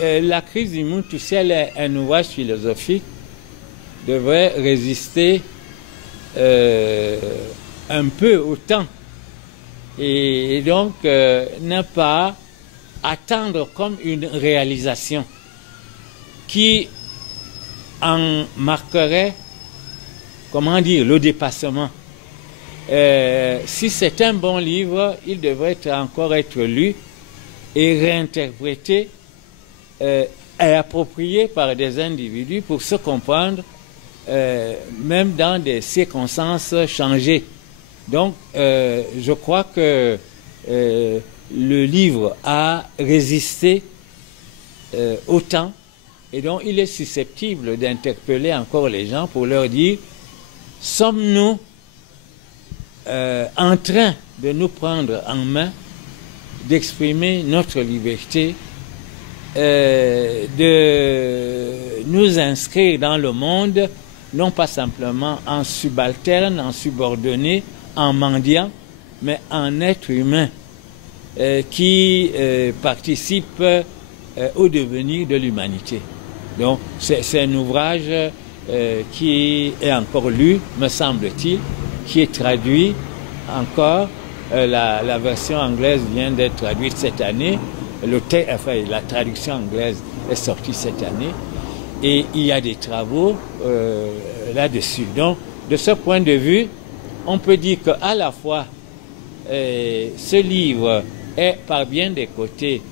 la crise du monde, si elle est un ouvrage philosophique, devrait résister un peu au temps. Et donc, ne pas attendre comme une réalisation qui en marquerait, comment dire, le dépassement. Si c'est un bon livre, il devrait encore être lu et réinterprété et approprié par des individus pour se comprendre, même dans des circonstances changées. Donc, je crois que le livre a résisté au temps et donc il est susceptible d'interpeller encore les gens pour leur dire: sommes-nous en train de nous prendre en main, d'exprimer notre liberté, de nous inscrire dans le monde, non pas simplement en subalterne, en subordonné, en mendiant, mais en être humain qui participe au devenir de l'humanité. Donc c'est un ouvrage qui est encore lu, me semble-t-il, qui est traduit encore. La version anglaise vient d'être traduite cette année. La traduction anglaise est sortie cette année. Et il y a des travaux là-dessus. Donc, de ce point de vue, on peut dire qu'à la fois, ce livre est par bien des côtés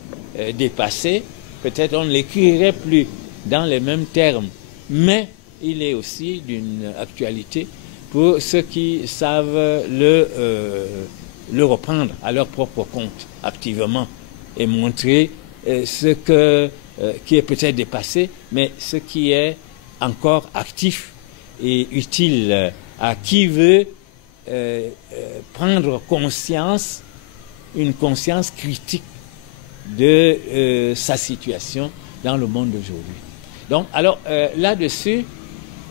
dépassé. Peut-être on ne l'écrirait plus dans les mêmes termes, mais il est aussi d'une actualité pour ceux qui savent le reprendre à leur propre compte activement et montrer ce qui est peut-être dépassé, mais ce qui est encore actif et utile à qui veut prendre conscience, une conscience critique de sa situation dans le monde d'aujourd'hui. Donc, alors, là-dessus,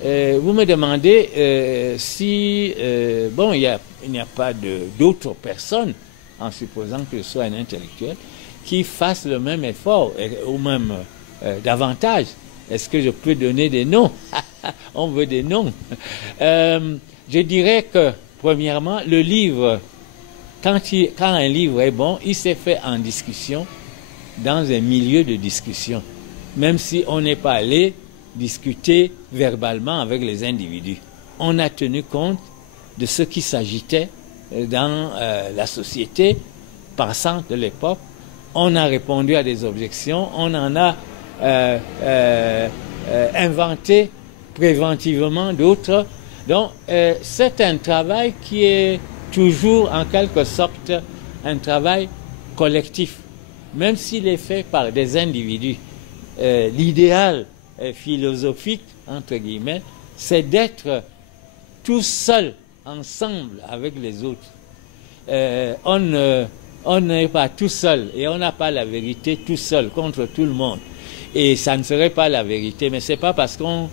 vous me demandez si, bon, il n'y a pas d'autres personnes, en supposant que je sois un intellectuel, qui fassent le même effort, ou même davantage. Est-ce que je peux donner des noms? On veut des noms. Je dirais que, premièrement, le livre, quand un livre est bon, il s'est fait en discussion, dans un milieu de discussion, même si on n'est pas allé discuter verbalement avec les individus. On a tenu compte de ce qui s'agitait dans la société passante de l'époque. On a répondu à des objections, on en a inventé préventivement d'autres. Donc, c'est un travail qui est toujours, en quelque sorte, un travail collectif, même s'il est fait par des individus. L'idéal philosophique, entre guillemets, c'est d'être tout seul, ensemble avec les autres. On n'est pas tout seul et on n'a pas la vérité tout seul contre tout le monde. Et ça ne serait pas la vérité, mais c'est pas parce qu'on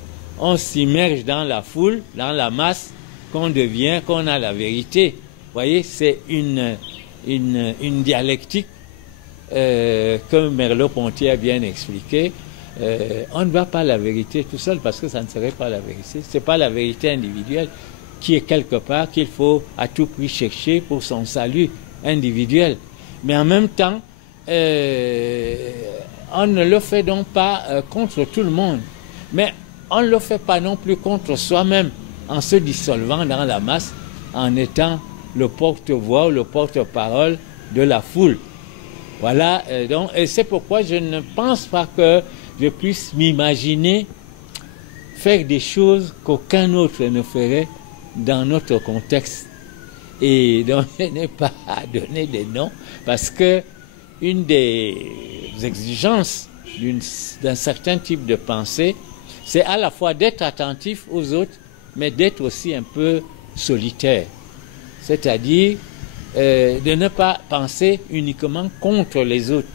s'immerge dans la foule, dans la masse, qu'on a la vérité. Vous voyez, c'est une dialectique que Merleau-Ponty a bien expliqué. On ne va pas la vérité tout seul parce que ça ne serait pas la vérité. C'est pas la vérité individuelle qui est quelque part qu'il faut à tout prix chercher pour son salut individuel. Mais en même temps, on ne le fait donc pas contre tout le monde. Mais on ne le fait pas non plus contre soi-même en se dissolvant dans la masse, en étant le porte-voix ou le porte-parole de la foule. Voilà, donc, et c'est pourquoi je ne pense pas que je puisse m'imaginer faire des choses qu'aucun autre ne ferait dans notre contexte. Et donc, je n'ai pas à donner des noms, parce que une des exigences d'un certain type de pensée, c'est à la fois d'être attentif aux autres, mais d'être aussi un peu solitaire. C'est-à-dire de ne pas penser uniquement contre les autres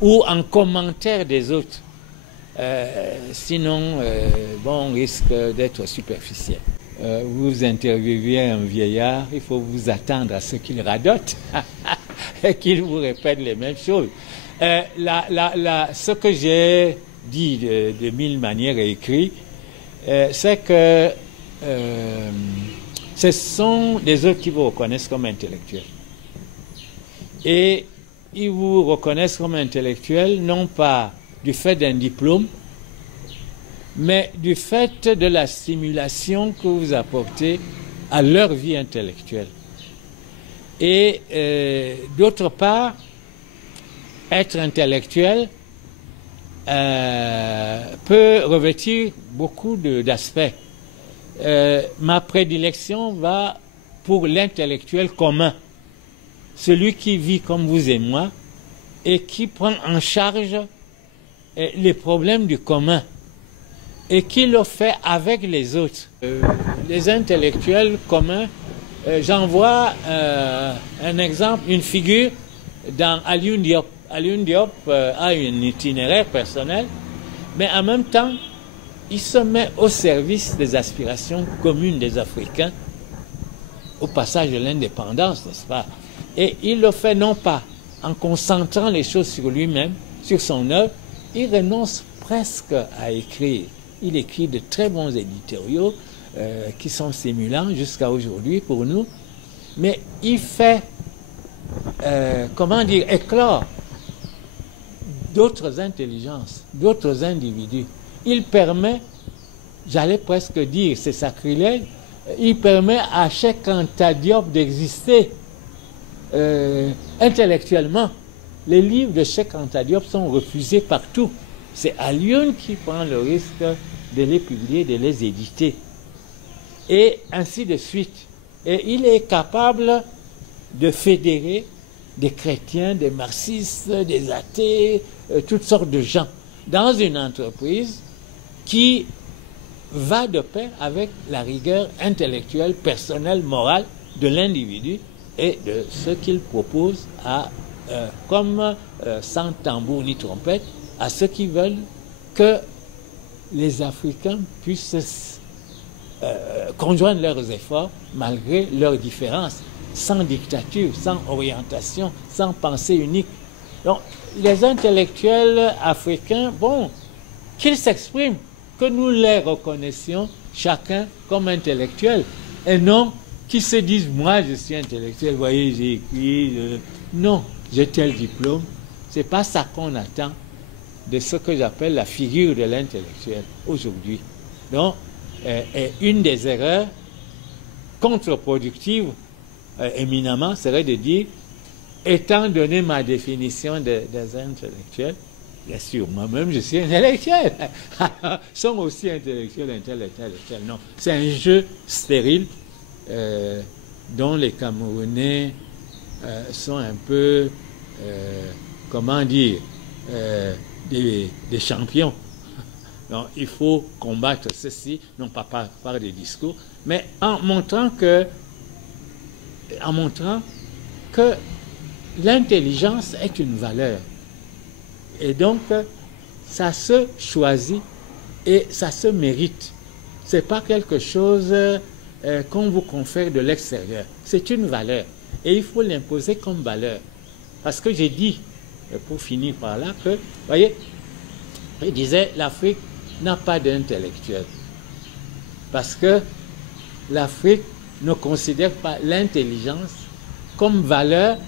ou en commentaire des autres. Sinon, bon, on risque d'être superficiel. Vous interviewez un vieillard, il faut vous attendre à ce qu'il radote et qu'il vous répète les mêmes choses. Ce que j'ai dit de mille manières et écrit, c'est que ce sont des autres qui vous reconnaissent comme intellectuel. Et ils vous reconnaissent comme intellectuel, non pas du fait d'un diplôme, mais du fait de la stimulation que vous apportez à leur vie intellectuelle. Et d'autre part, être intellectuel peut revêtir beaucoup d'aspects. Ma prédilection va pour l'intellectuel commun, celui qui vit comme vous et moi et qui prend en charge les problèmes du commun et qui le fait avec les autres. Les intellectuels communs, j'en vois un exemple, une figure dans Alioune Diop. Alioune Diop a un itinéraire personnel, mais en même temps, il se met au service des aspirations communes des Africains au passage de l'indépendance, n'est-ce pas? Et il le fait non pas en concentrant les choses sur lui-même, sur son œuvre, il renonce presque à écrire. Il écrit de très bons éditoriaux qui sont stimulants jusqu'à aujourd'hui pour nous, mais il fait, comment dire, éclore d'autres intelligences, d'autres individus. Il permet, j'allais presque dire, c'est sacrilège, il permet à Cheikh Anta Diop d'exister intellectuellement. Les livres de Cheikh Anta Diop sont refusés partout. C'est Alioune qui prend le risque de les publier, de les éditer. Et ainsi de suite. Et il est capable de fédérer des chrétiens, des marxistes, des athées, toutes sortes de gens, dans une entreprise qui va de pair avec la rigueur intellectuelle, personnelle, morale de l'individu et de ce qu'il propose à, comme sans tambour ni trompette, à ceux qui veulent que les Africains puissent conjoindre leurs efforts malgré leurs différences, sans dictature, sans orientation, sans pensée unique. Donc, les intellectuels africains, bon, qu'ils s'expriment, que nous les reconnaissions chacun comme intellectuel, et non qu'ils se disent, moi je suis intellectuel, voyez, j'ai écrit, non, j'ai tel diplôme. C'est pas ça qu'on attend de ce que j'appelle la figure de l'intellectuel aujourd'hui. Donc, une des erreurs contre-productives éminemment serait de dire, étant donné ma définition des intellectuels, bien sûr, moi-même je suis intellectuel, sont aussi intellectuels, intellectuels. Non, c'est un jeu stérile dont les Camerounais sont un peu, comment dire, des champions. Donc, il faut combattre ceci, non pas par des discours, mais en montrant que l'intelligence est une valeur. Et donc, ça se choisit et ça se mérite. Ce n'est pas quelque chose qu'on vous confère de l'extérieur. C'est une valeur. Et il faut l'imposer comme valeur. Parce que j'ai dit, pour finir par là, que, vous voyez, je disais, l'Afrique n'a pas d'intellectuel. Parce que l'Afrique ne considère pas l'intelligence comme valeur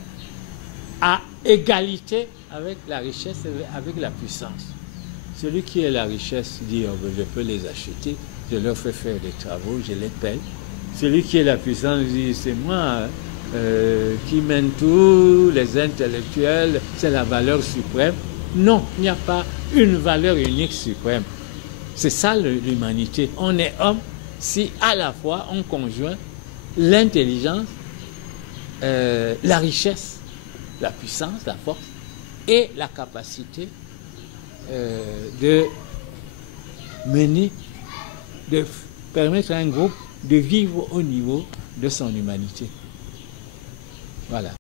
à égalité avec la richesse et avec la puissance. Celui qui a la richesse dit, oh, ben, je peux les acheter, je leur fais faire des travaux, je les paye. Celui qui a la puissance dit, c'est moi qui mène tout, les intellectuels, c'est la valeur suprême. Non, il n'y a pas une valeur unique suprême. C'est ça l'humanité. On est homme si à la fois on conjoint l'intelligence, la richesse, la puissance, la force et la capacité de mener, de permettre à un groupe de vivre au niveau de son humanité. Voilà.